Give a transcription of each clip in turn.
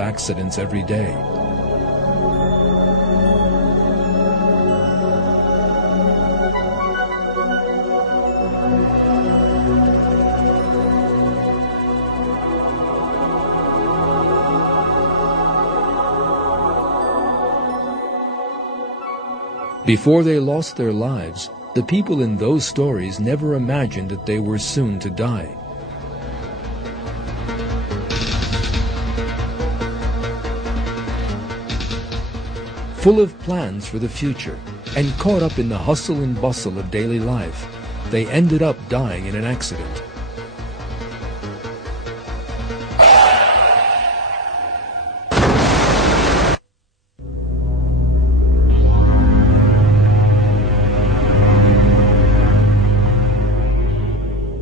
accidents every day. Before they lost their lives, the people in those stories never imagined that they were soon to die. Full of plans for the future, and caught up in the hustle and bustle of daily life, they ended up dying in an accident.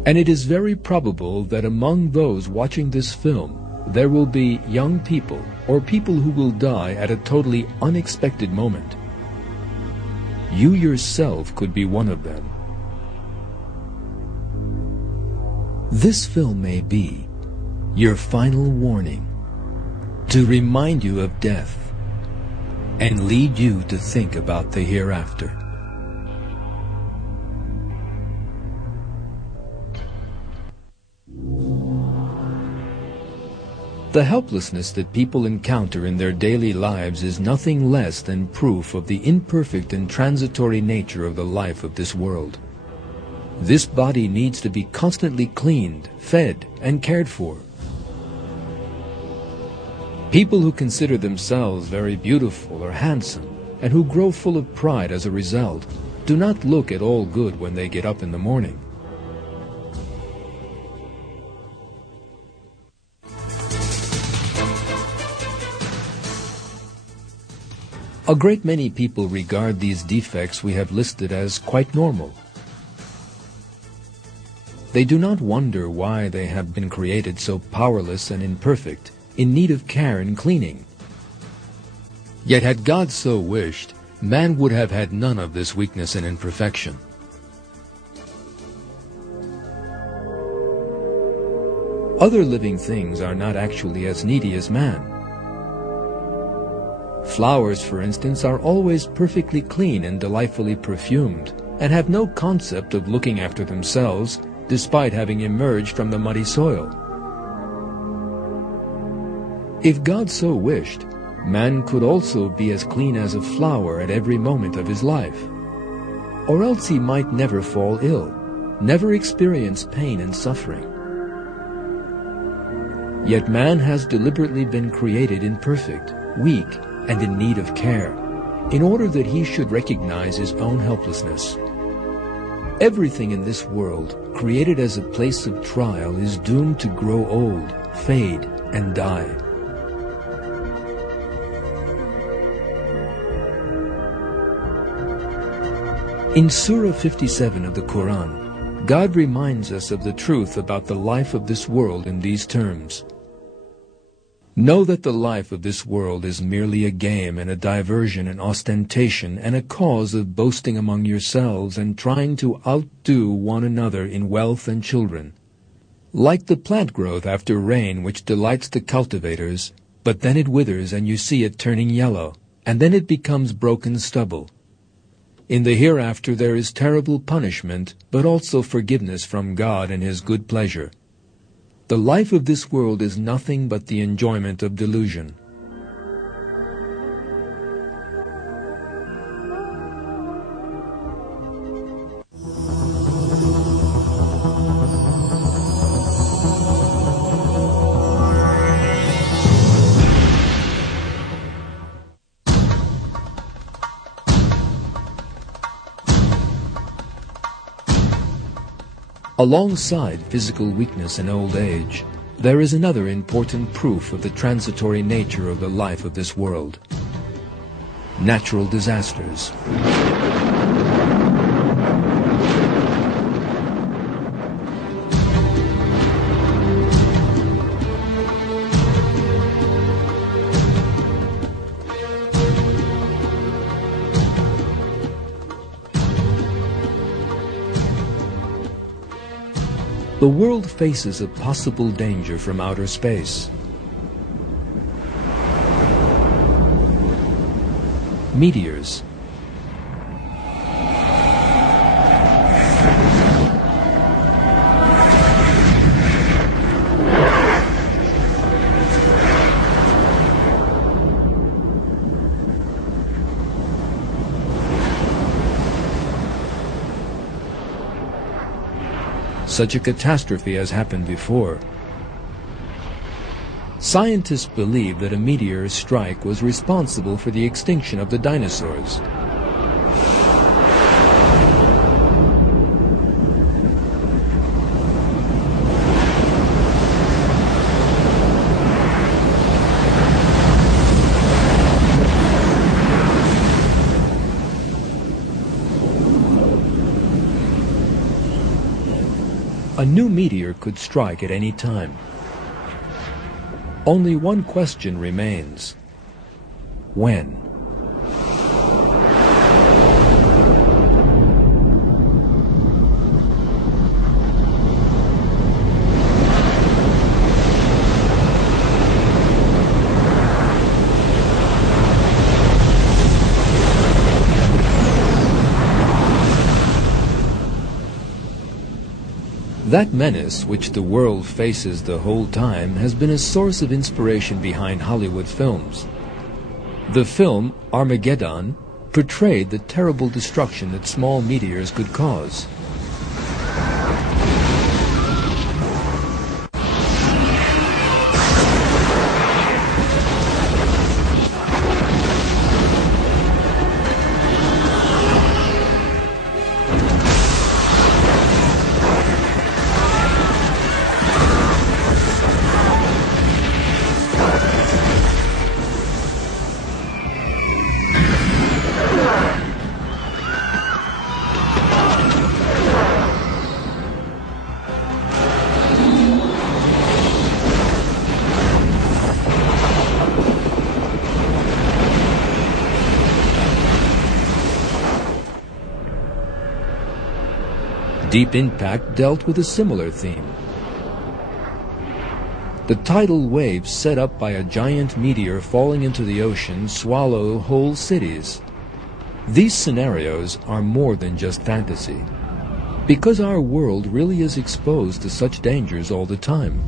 And it is very probable that among those watching this film, there will be young people or people who will die at a totally unexpected moment. You yourself could be one of them. This film may be your final warning to remind you of death and lead you to think about the hereafter. The helplessness that people encounter in their daily lives is nothing less than proof of the imperfect and transitory nature of the life of this world. This body needs to be constantly cleaned, fed, and cared for. People who consider themselves very beautiful or handsome, and who grow full of pride as a result, do not look at all good when they get up in the morning. A great many people regard these defects we have listed as quite normal. They do not wonder why they have been created so powerless and imperfect, in need of care and cleaning. Yet had God so wished, man would have had none of this weakness and imperfection. Other living things are not actually as needy as man. Flowers, for instance, are always perfectly clean and delightfully perfumed, and have no concept of looking after themselves, despite having emerged from the muddy soil. If God so wished, man could also be as clean as a flower at every moment of his life. Or else he might never fall ill, never experience pain and suffering. Yet man has deliberately been created imperfect, weak, and in need of care, in order that he should recognize his own helplessness. Everything in this world, created as a place of trial, is doomed to grow old, fade, and die. In Surah 57 of the Quran, God reminds us of the truth about the life of this world in these terms. Know that the life of this world is merely a game and a diversion and ostentation and a cause of boasting among yourselves and trying to outdo one another in wealth and children. Like the plant growth after rain which delights the cultivators, but then it withers and you see it turning yellow, and then it becomes broken stubble. In the hereafter there is terrible punishment, but also forgiveness from God and His good pleasure. The life of this world is nothing but the enjoyment of delusion. Alongside physical weakness and old age, there is another important proof of the transitory nature of the life of this world: natural disasters. The world faces a possible danger from outer space. meteors. Such a catastrophe has happened before. Scientists believe that a meteor strike was responsible for the extinction of the dinosaurs. A new meteor could strike at any time. Only one question remains: when? That menace which the world faces the whole time has been a source of inspiration behind Hollywood films. The film Armageddon portrayed the terrible destruction that small meteors could cause. Deep Impact dealt with a similar theme. The tidal waves set up by a giant meteor falling into the ocean swallow whole cities. These scenarios are more than just fantasy, because our world really is exposed to such dangers all the time.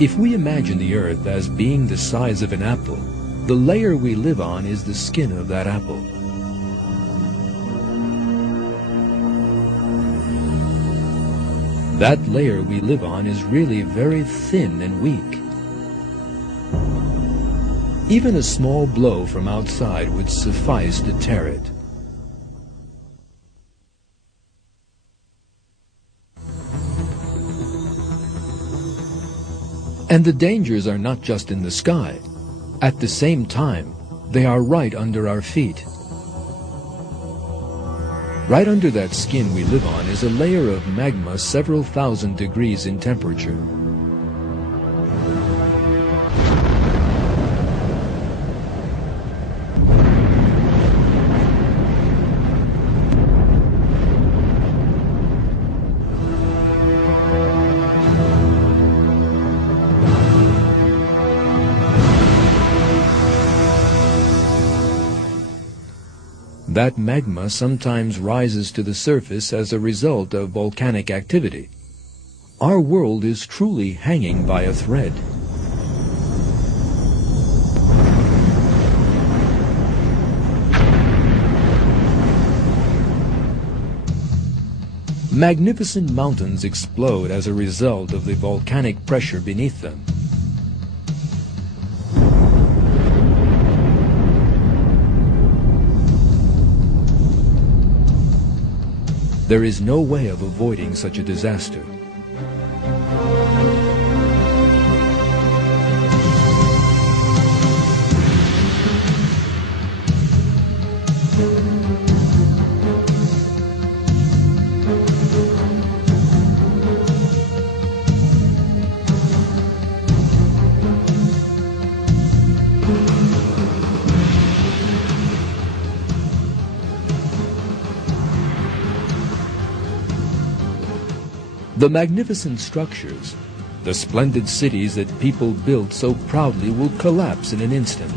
If we imagine the Earth as being the size of an apple, the layer we live on is the skin of that apple. That layer we live on is really very thin and weak. Even a small blow from outside would suffice to tear it. And the dangers are not just in the sky. At the same time, they are right under our feet. Right under that skin we live on is a layer of magma several thousand degrees in temperature. That magma sometimes rises to the surface as a result of volcanic activity. Our world is truly hanging by a thread. Magnificent mountains explode as a result of the volcanic pressure beneath them. There is no way of avoiding such a disaster. The magnificent structures, the splendid cities that people built so proudly will collapse in an instant.